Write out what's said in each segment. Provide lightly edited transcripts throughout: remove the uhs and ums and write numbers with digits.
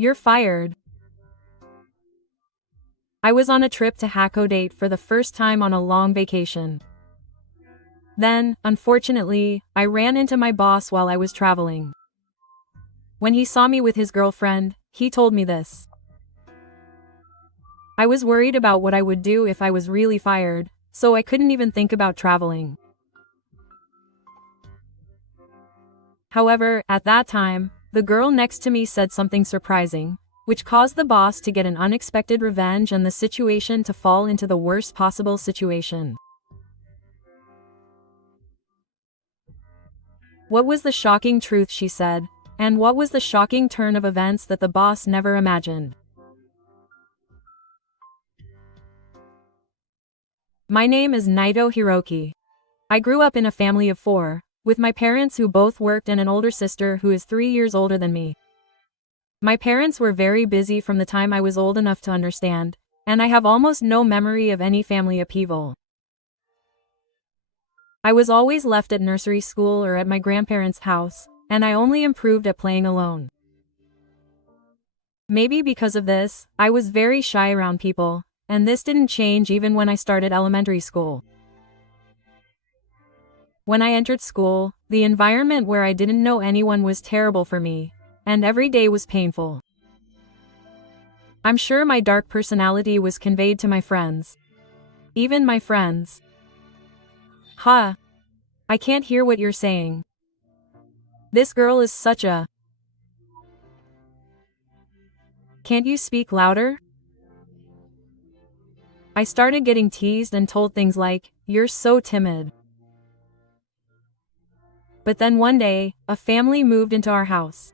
You're fired. I was on a trip to Hakodate for the first time on a long vacation. Then, unfortunately, I ran into my boss while I was traveling. When he saw me with his girlfriend, he told me this. I was worried about what I would do if I was really fired, so I couldn't even think about traveling. However, at that time, the girl next to me said something surprising, which caused the boss to get an unexpected revenge and the situation to fall into the worst possible situation. What was the shocking truth she said, and what was the shocking turn of events that the boss never imagined? My name is Naito Hiroki. I grew up in a family of 4, with my parents who both worked and an older sister who is 3 years older than me. My parents were very busy from the time I was old enough to understand, and I have almost no memory of any family upheaval. I was always left at nursery school or at my grandparents' house, and I only improved at playing alone. Maybe because of this, I was very shy around people, and this didn't change even when I started elementary school. When I entered school, the environment where I didn't know anyone was terrible for me, and every day was painful. I'm sure my dark personality was conveyed to my friends. Even my friends. Ha! I can't hear what you're saying. This girl is such a... Can't you speak louder? I started getting teased and told things like, "You're so timid." But then one day, a family moved into our house.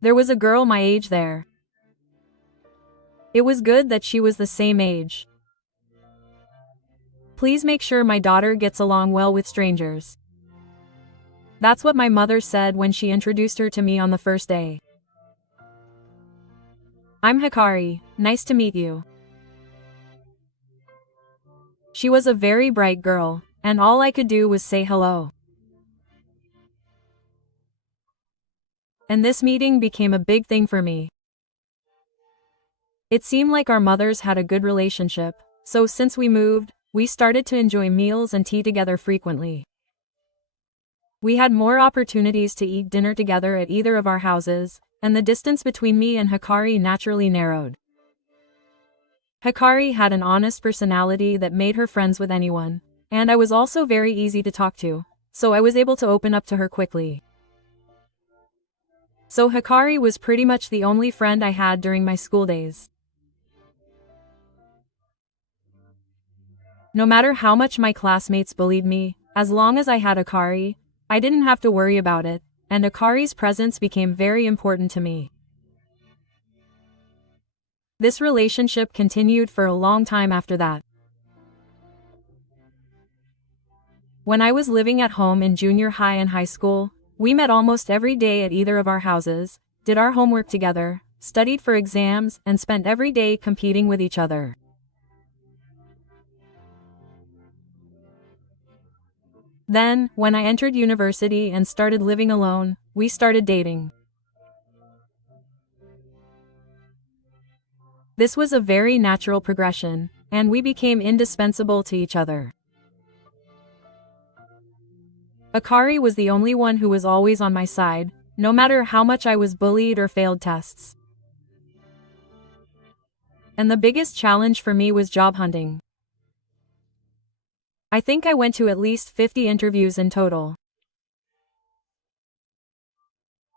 There was a girl my age there. It was good that she was the same age. Please make sure my daughter gets along well with strangers. That's what my mother said when she introduced her to me on the first day. I'm Hikari, nice to meet you. She was a very bright girl, and all I could do was say hello. And this meeting became a big thing for me. It seemed like our mothers had a good relationship, so since we moved, we started to enjoy meals and tea together frequently. We had more opportunities to eat dinner together at either of our houses, and the distance between me and Hikari naturally narrowed. Hikari had an honest personality that made her friends with anyone, and I was also very easy to talk to, so I was able to open up to her quickly. So Hikari was pretty much the only friend I had during my school days. No matter how much my classmates bullied me, as long as I had Hikari, I didn't have to worry about it, and Hikari's presence became very important to me. This relationship continued for a long time after that. When I was living at home in junior high and high school, we met almost every day at either of our houses, did our homework together, studied for exams, and spent every day competing with each other. Then, when I entered university and started living alone, we started dating. This was a very natural progression, and we became indispensable to each other. Hikari was the only one who was always on my side, no matter how much I was bullied or failed tests. And the biggest challenge for me was job hunting. I think I went to at least 50 interviews in total.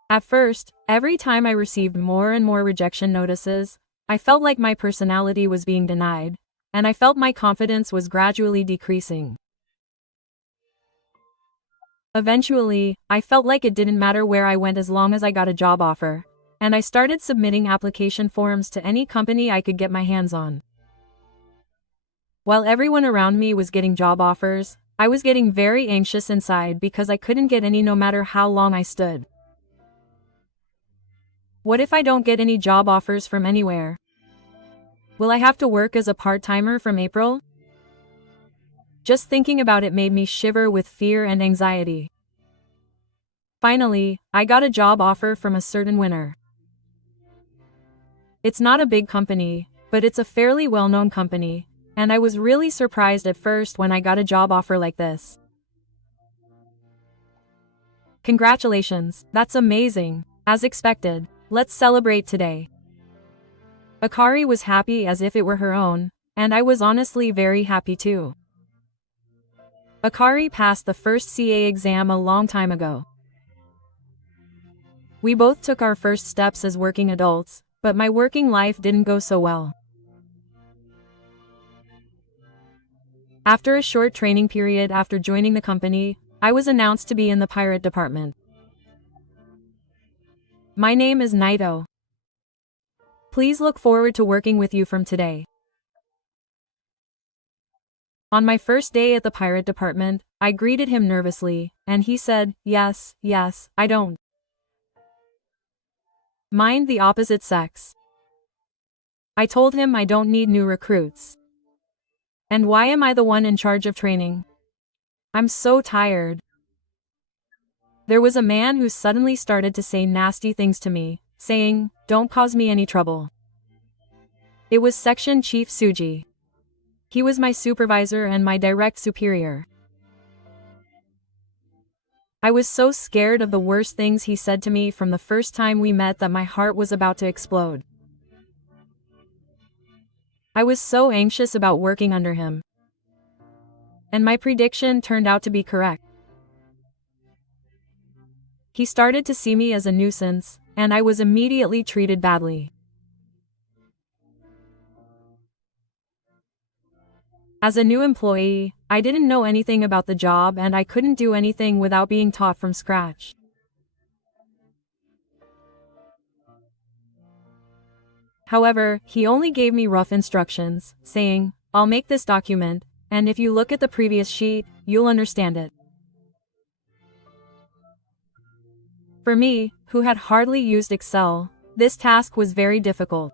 At first, every time I received more and more rejection notices, I felt like my personality was being denied, and I felt my confidence was gradually decreasing. Eventually, I felt like it didn't matter where I went as long as I got a job offer, and I started submitting application forms to any company I could get my hands on. While everyone around me was getting job offers, I was getting very anxious inside because I couldn't get any no matter how long I stood. What if I don't get any job offers from anywhere? Will I have to work as a part-timer from April? Just thinking about it made me shiver with fear and anxiety. Finally, I got a job offer from a certain winner. It's not a big company, but it's a fairly well-known company, and I was really surprised at first when I got a job offer like this. Congratulations, that's amazing. As expected, let's celebrate today. Akari was happy as if it were her own, and I was honestly very happy too. Akari passed the first CA exam a long time ago. We both took our first steps as working adults, but my working life didn't go so well. After a short training period after joining the company, I was announced to be in the pirate department. My name is Naito. Please look forward to working with you from today. On my first day at the pirate department, I greeted him nervously, and he said, yes, I don't mind the opposite sex. I told him I don't need new recruits. And why am I the one in charge of training? I'm so tired. There was a man who suddenly started to say nasty things to me, saying, don't cause me any trouble. It was Section Chief Suji. He was my supervisor and my direct superior. I was so scared of the worst things he said to me from the first time we met that my heart was about to explode. I was so anxious about working under him. And my prediction turned out to be correct. He started to see me as a nuisance, and I was immediately treated badly. As a new employee, I didn't know anything about the job and I couldn't do anything without being taught from scratch. However, he only gave me rough instructions, saying, I'll make this document, and if you look at the previous sheet, you'll understand it. For me, who had hardly used Excel, this task was very difficult.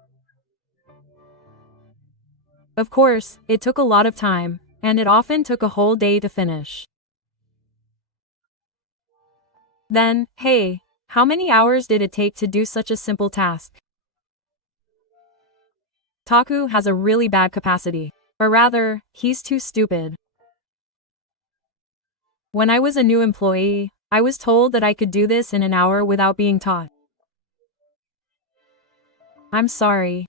Of course, it took a lot of time, and it often took a whole day to finish. Then, hey, how many hours did it take to do such a simple task? Taku has a really bad capacity. Or rather, he's too stupid. When I was a new employee, I was told that I could do this in an hour without being taught. I'm sorry.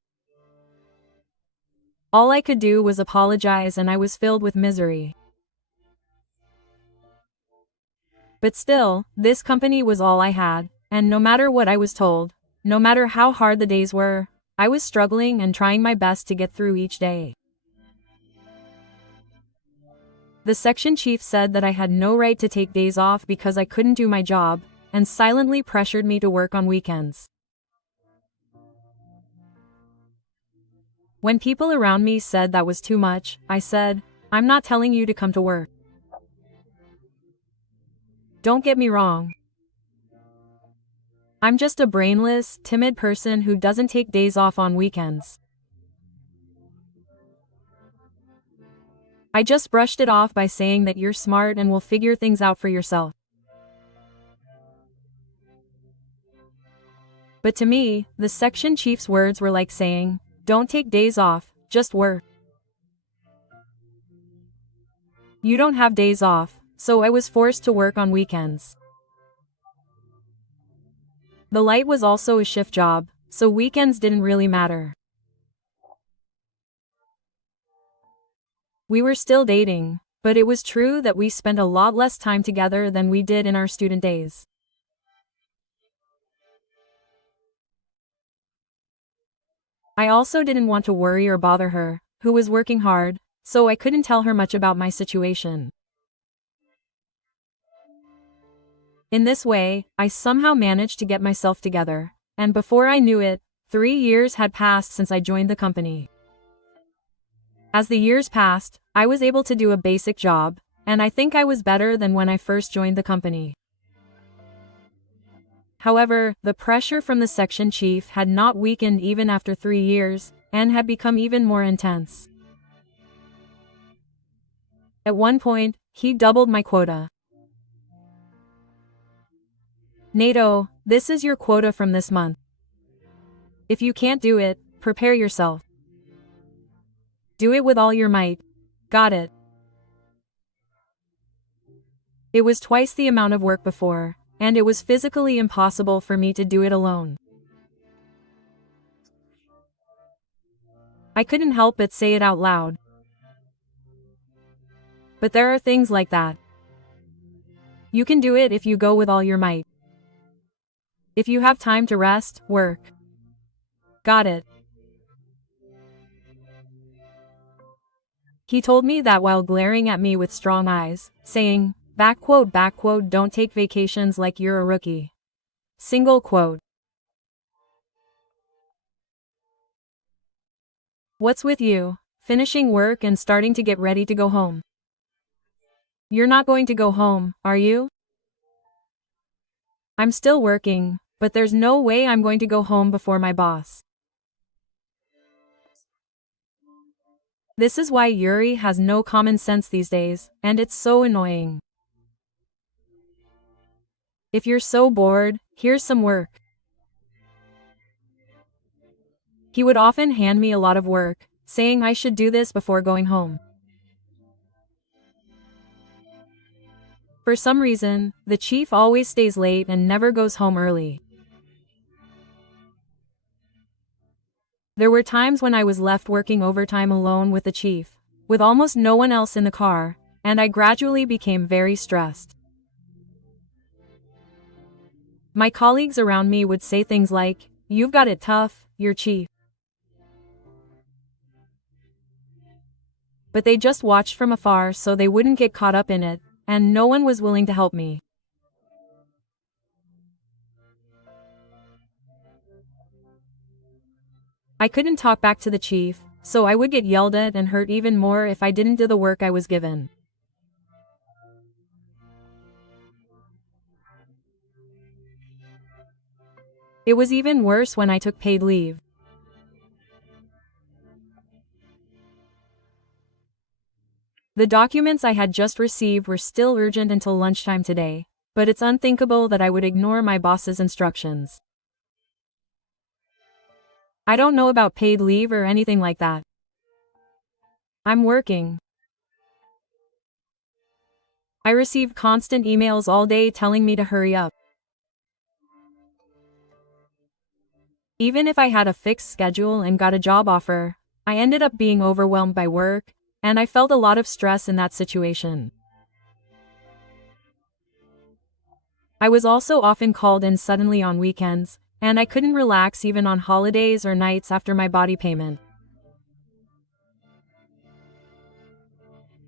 All I could do was apologize and I was filled with misery. But still, this company was all I had, and no matter what I was told, no matter how hard the days were, I was struggling and trying my best to get through each day. The section chief said that I had no right to take days off because I couldn't do my job, and silently pressured me to work on weekends. When people around me said that was too much, I said, I'm not telling you to come to work. Don't get me wrong. I'm just a brainless, timid person who doesn't take days off on weekends. I just brushed it off by saying that you're smart and will figure things out for yourself. But to me, the section chief's words were like saying, don't take days off, just work. You don't have days off, so I was forced to work on weekends. The light was also a shift job, so weekends didn't really matter. We were still dating, but it was true that we spent a lot less time together than we did in our student days. I also didn't want to worry or bother her, who was working hard, so I couldn't tell her much about my situation. In this way, I somehow managed to get myself together, and before I knew it, 3 years had passed since I joined the company. As the years passed, I was able to do a basic job, and I think I was better than when I first joined the company. However, the pressure from the section chief had not weakened even after 3 years, and had become even more intense. At one point, he doubled my quota. NATO, this is your quota from this month. If you can't do it, prepare yourself. Do it with all your might. Got it. It was twice the amount of work before, and it was physically impossible for me to do it alone. I couldn't help but say it out loud. But there are things like that. You can do it if you go with all your might. If you have time to rest, work. Got it. He told me that while glaring at me with strong eyes, saying, back quote, don't take vacations like you're a rookie. Single quote. What's with you, finishing work and starting to get ready to go home? You're not going to go home, are you? I'm still working, but there's no way I'm going to go home before my boss. This is why Yuri has no common sense these days, and it's so annoying. If you're so bored, here's some work. He would often hand me a lot of work, saying I should do this before going home. For some reason, the chief always stays late and never goes home early. There were times when I was left working overtime alone with the chief, with almost no one else in the car, and I gradually became very stressed. My colleagues around me would say things like, "You've got it tough, you're chief." But they just watched from afar so they wouldn't get caught up in it, and no one was willing to help me. I couldn't talk back to the chief, so I would get yelled at and hurt even more if I didn't do the work I was given. It was even worse when I took paid leave. The documents I had just received were still urgent until lunchtime today, but it's unthinkable that I would ignore my boss's instructions. I don't know about paid leave or anything like that. I'm working. I receive constant emails all day telling me to hurry up. Even if I had a fixed schedule and got a job offer, I ended up being overwhelmed by work, and I felt a lot of stress in that situation. I was also often called in suddenly on weekends, and I couldn't relax even on holidays or nights after my body payment.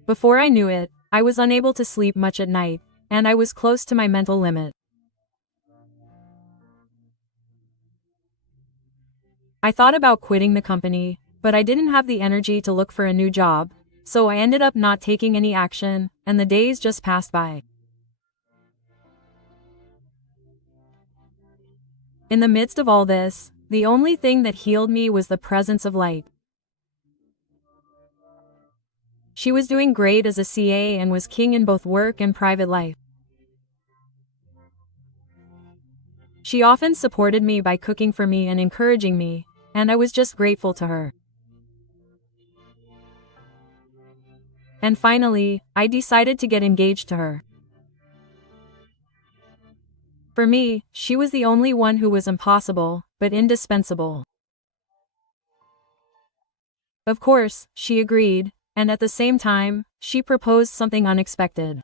Before I knew it, I was unable to sleep much at night, and I was close to my mental limit. I thought about quitting the company, but I didn't have the energy to look for a new job, so I ended up not taking any action, and the days just passed by. In the midst of all this, the only thing that healed me was the presence of light. She was doing great as a CA and was king in both work and private life. She often supported me by cooking for me and encouraging me, and I was just grateful to her. And finally, I decided to get engaged to her. For me, she was the only one who was impossible, but indispensable. Of course, she agreed, and at the same time, she proposed something unexpected.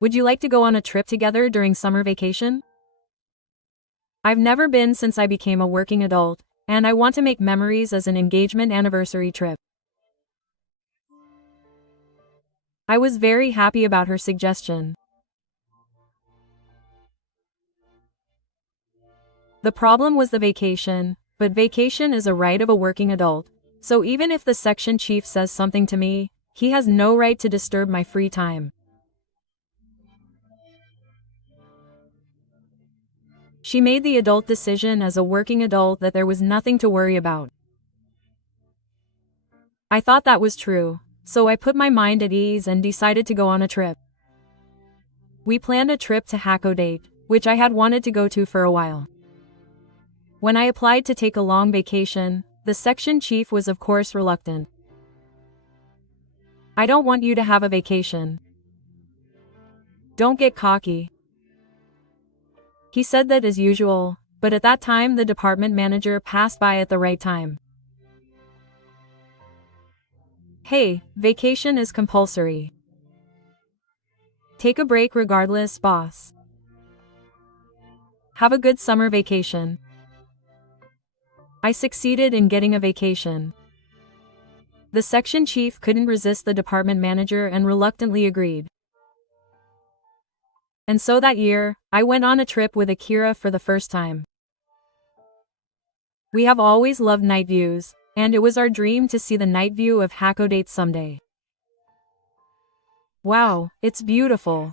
Would you like to go on a trip together during summer vacation? I've never been since I became a working adult, and I want to make memories as an engagement anniversary trip. I was very happy about her suggestion. The problem was the vacation, but vacation is a right of a working adult, so even if the section chief says something to me, he has no right to disturb my free time. She made the adult decision as a working adult that there was nothing to worry about. I thought that was true, so I put my mind at ease and decided to go on a trip. We planned a trip to Hakodate, which I had wanted to go to for a while. When I applied to take a long vacation, the section chief was of course reluctant. "I don't want you to have a vacation. Don't get cocky." He said that as usual, but at that time the department manager passed by at the right time. "Hey, vacation is compulsory. Take a break regardless, boss. Have a good summer vacation." I succeeded in getting a vacation. The section chief couldn't resist the department manager and reluctantly agreed. And so that year, I went on a trip with Akira for the first time. We have always loved night views, and it was our dream to see the night view of Hakodate someday. Wow, it's beautiful.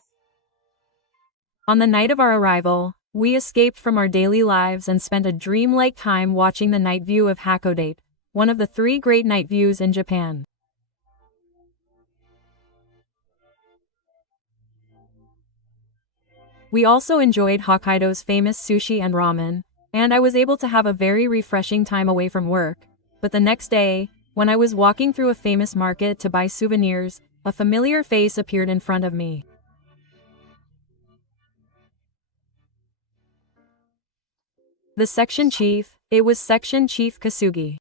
On the night of our arrival, we escaped from our daily lives and spent a dreamlike time watching the night view of Hakodate, one of the 3 great night views in Japan. We also enjoyed Hokkaido's famous sushi and ramen, and I was able to have a very refreshing time away from work. But the next day, when I was walking through a famous market to buy souvenirs, a familiar face appeared in front of me. The section chief, it was Section Chief Kasugi.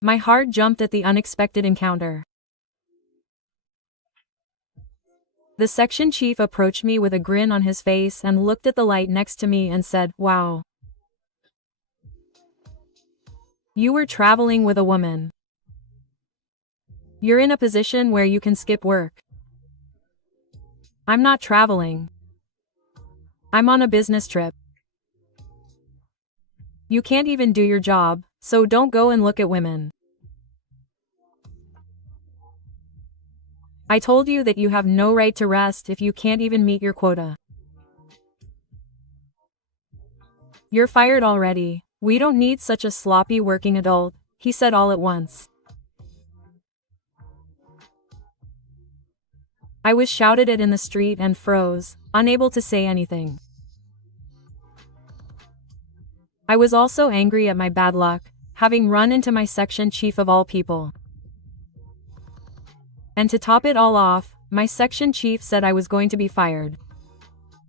My heart jumped at the unexpected encounter. The section chief approached me with a grin on his face and looked at the light next to me and said, "Wow. You were traveling with a woman. You're in a position where you can skip work." "I'm not traveling. I'm on a business trip. You can't even do your job, so don't go and look at women. I told you that you have no right to rest if you can't even meet your quota. You're fired already. We don't need such a sloppy working adult," he said all at once. I was shouted at in the street and froze, unable to say anything. I was also angry at my bad luck, having run into my section chief of all people. And to top it all off, my section chief said I was going to be fired.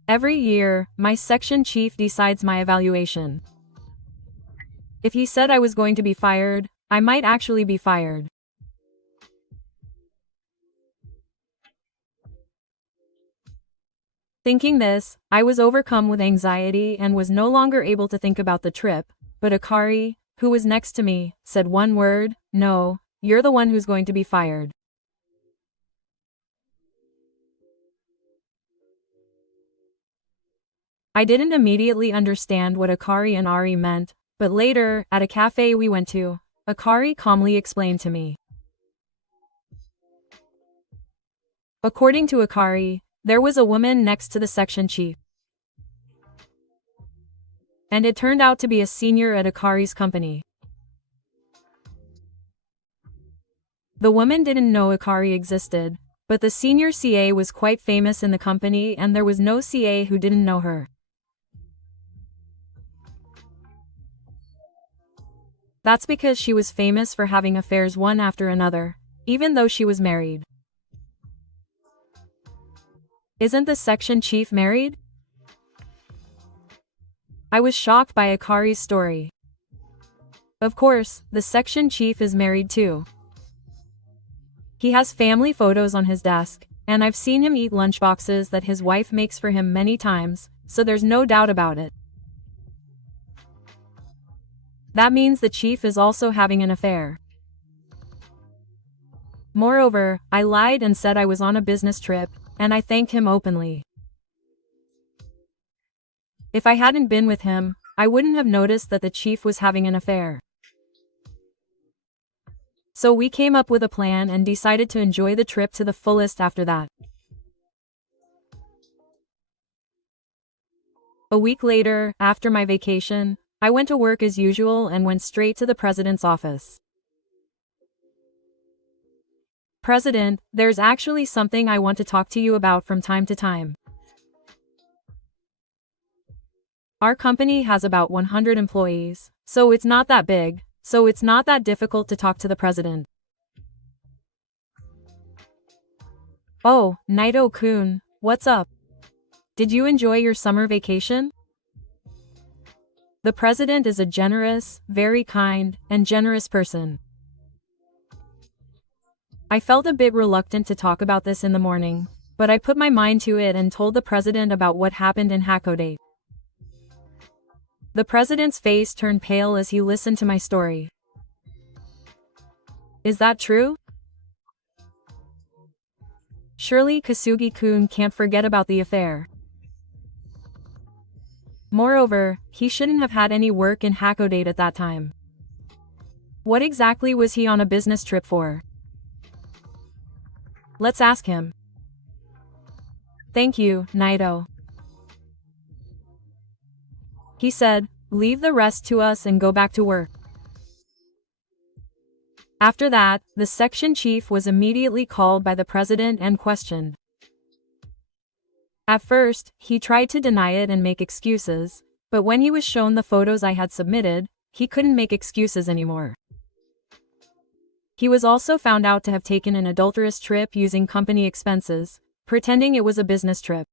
Every year, my section chief decides my evaluation. If he said I was going to be fired, I might actually be fired. Thinking this, I was overcome with anxiety and was no longer able to think about the trip, but Akari, who was next to me, said one word, "No, you're the one who's going to be fired." I didn't immediately understand what Akari and Ari meant, but later, at a cafe we went to, Akari calmly explained to me. According to Akari, there was a woman next to the section chief. And it turned out to be a senior at Akari's company. The woman didn't know Akari existed, but the senior CA was quite famous in the company and there was no CA who didn't know her. That's because she was famous for having affairs one after another, even though she was married. Isn't the section chief married? I was shocked by Akari's story. Of course, the section chief is married too. He has family photos on his desk, and I've seen him eat lunchboxes that his wife makes for him many times, so there's no doubt about it. That means the chief is also having an affair. Moreover, I lied and said I was on a business trip, and I thanked him openly. If I hadn't been with him, I wouldn't have noticed that the chief was having an affair. So we came up with a plan and decided to enjoy the trip to the fullest after that. A week later, after my vacation, I went to work as usual and went straight to the president's office. President, there's actually something I want to talk to you about from time to time. Our company has about 100 employees, so it's not that big, so it's not that difficult to talk to the president. Oh, Naito-kun, what's up? Did you enjoy your summer vacation? The president is a generous, very kind, and generous person. I felt a bit reluctant to talk about this in the morning, but I put my mind to it and told the president about what happened in Hakodate. The president's face turned pale as he listened to my story. Is that true? Surely Kasugi-kun can't forget about the affair. Moreover, he shouldn't have had any work in Hakodate at that time. What exactly was he on a business trip for? Let's ask him. Thank you, Naito. He said, leave the rest to us and go back to work. After that, the section chief was immediately called by the president and questioned. At first, he tried to deny it and make excuses, but when he was shown the photos I had submitted, he couldn't make excuses anymore. He was also found out to have taken an adulterous trip using company expenses, pretending it was a business trip.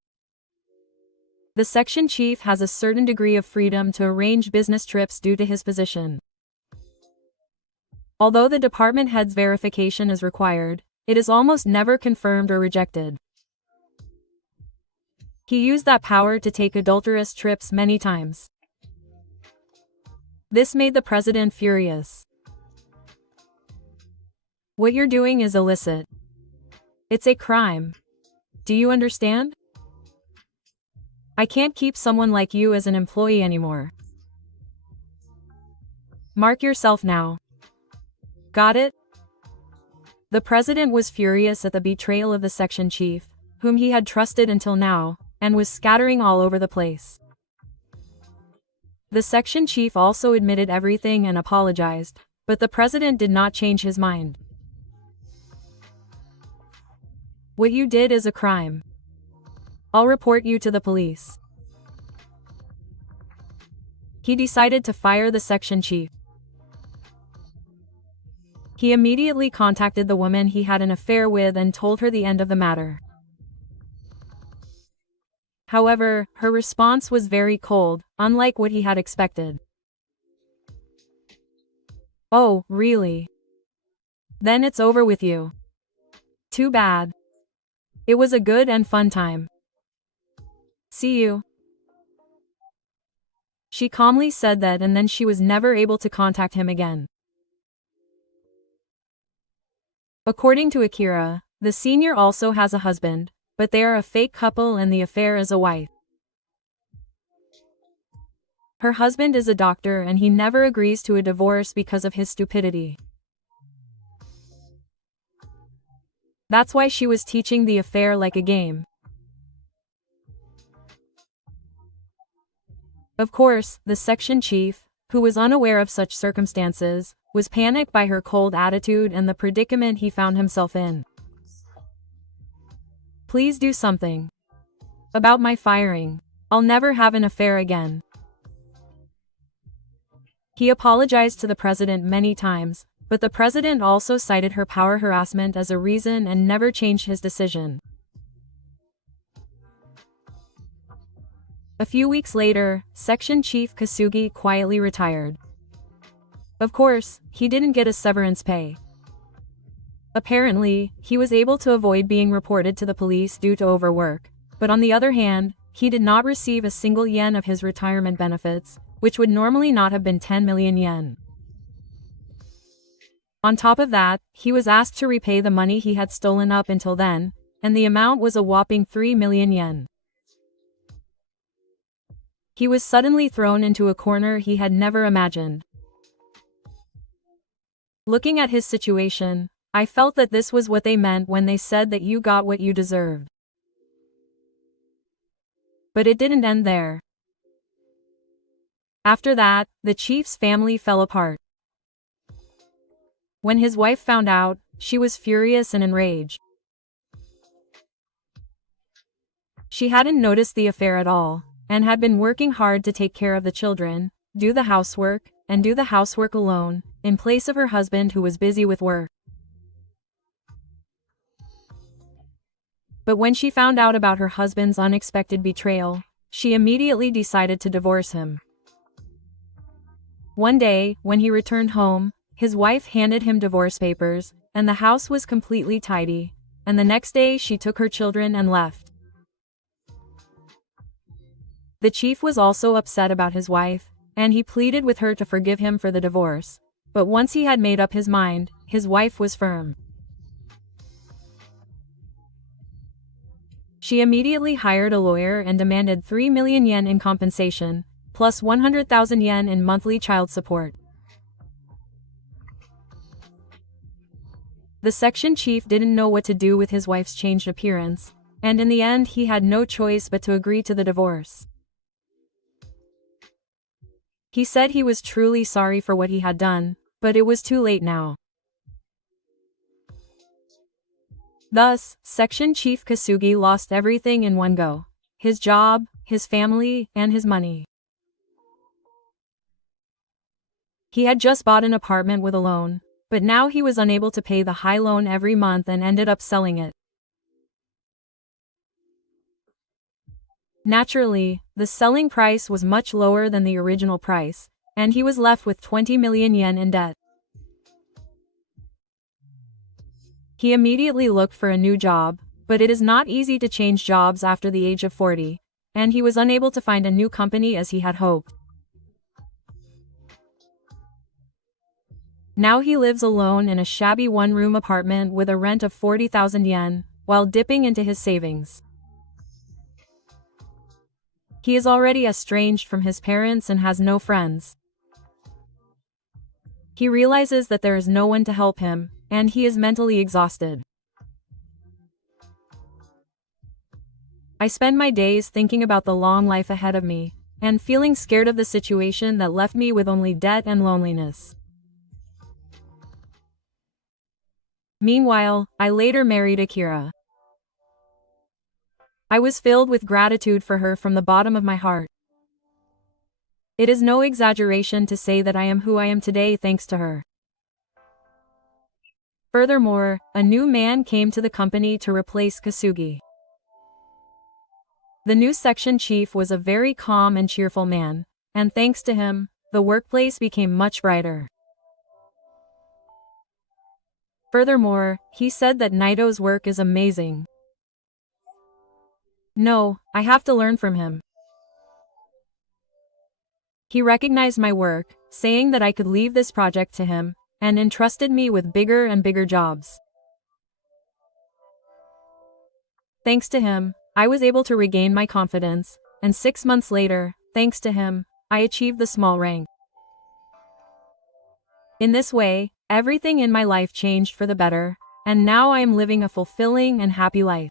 The section chief has a certain degree of freedom to arrange business trips due to his position. Although the department head's verification is required, it is almost never confirmed or rejected. He used that power to take adulterous trips many times. This made the president furious. What you're doing is illicit. It's a crime. Do you understand? I can't keep someone like you as an employee anymore. Mark yourself now. Got it? The president was furious at the betrayal of the section chief, whom he had trusted until now, and was scattering all over the place. The section chief also admitted everything and apologized, but the president did not change his mind. What you did is a crime. I'll report you to the police. He decided to fire the section chief. He immediately contacted the woman he had an affair with and told her the end of the matter. However, her response was very cold, unlike what he had expected. Oh, really? Then it's over with you. Too bad. It was a good and fun time. See you. She calmly said that, and then she was never able to contact him again. According to Akira, the senior also has a husband, but they are a fake couple and the affair is a wife. Her husband is a doctor and he never agrees to a divorce because of his stupidity. That's why she was teaching the affair like a game. Of course, the section chief, who was unaware of such circumstances, was panicked by her cold attitude and the predicament he found himself in. Please do something. About my firing. I'll never have an affair again. He apologized to the president many times, but the president also cited her power harassment as a reason and never changed his decision. A few weeks later, Section Chief Kasugi quietly retired. Of course, he didn't get a severance pay. Apparently, he was able to avoid being reported to the police due to overwork, but on the other hand, he did not receive a single yen of his retirement benefits, which would normally not have been 10 million yen. On top of that, he was asked to repay the money he had stolen up until then, and the amount was a whopping 3 million yen. He was suddenly thrown into a corner he had never imagined. Looking at his situation, I felt that this was what they meant when they said that you got what you deserved. But it didn't end there. After that, the chief's family fell apart. When his wife found out, she was furious and enraged. She hadn't noticed the affair at all, and had been working hard to take care of the children, do the housework alone, in place of her husband who was busy with work. But when she found out about her husband's unexpected betrayal, she immediately decided to divorce him. One day, when he returned home, his wife handed him divorce papers, and the house was completely tidy, and the next day she took her children and left. The chief was also upset about his wife, and he pleaded with her to forgive him for the divorce, but once he had made up his mind, his wife was firm. She immediately hired a lawyer and demanded 3 million yen in compensation, plus 100,000 yen in monthly child support. The section chief didn't know what to do with his wife's changed appearance, and in the end he had no choice but to agree to the divorce. He said he was truly sorry for what he had done, but it was too late now. Thus, Section Chief Kasugi lost everything in one go: his job, his family, and his money. He had just bought an apartment with a loan, but now he was unable to pay the high loan every month and ended up selling it. Naturally, the selling price was much lower than the original price, and he was left with 20 million yen in debt. He immediately looked for a new job, but it is not easy to change jobs after the age of 40, and he was unable to find a new company as he had hoped. Now he lives alone in a shabby one-room apartment with a rent of 40,000 yen, while dipping into his savings. He is already estranged from his parents and has no friends. He realizes that there is no one to help him, and he is mentally exhausted. I spend my days thinking about the long life ahead of me, and feeling scared of the situation that left me with only debt and loneliness. Meanwhile, I later married Akira. I was filled with gratitude for her from the bottom of my heart. It is no exaggeration to say that I am who I am today thanks to her. Furthermore, a new man came to the company to replace Kasugi. The new section chief was a very calm and cheerful man, and thanks to him, the workplace became much brighter. Furthermore, he said that Naito's work is amazing. No, I have to learn from him. He recognized my work, saying that I could leave this project to him, and entrusted me with bigger and bigger jobs. Thanks to him, I was able to regain my confidence, and 6 months later, thanks to him, I achieved the small rank. In this way, everything in my life changed for the better, and now I am living a fulfilling and happy life.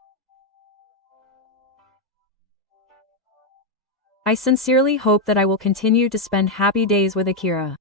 I sincerely hope that I will continue to spend happy days with Akira.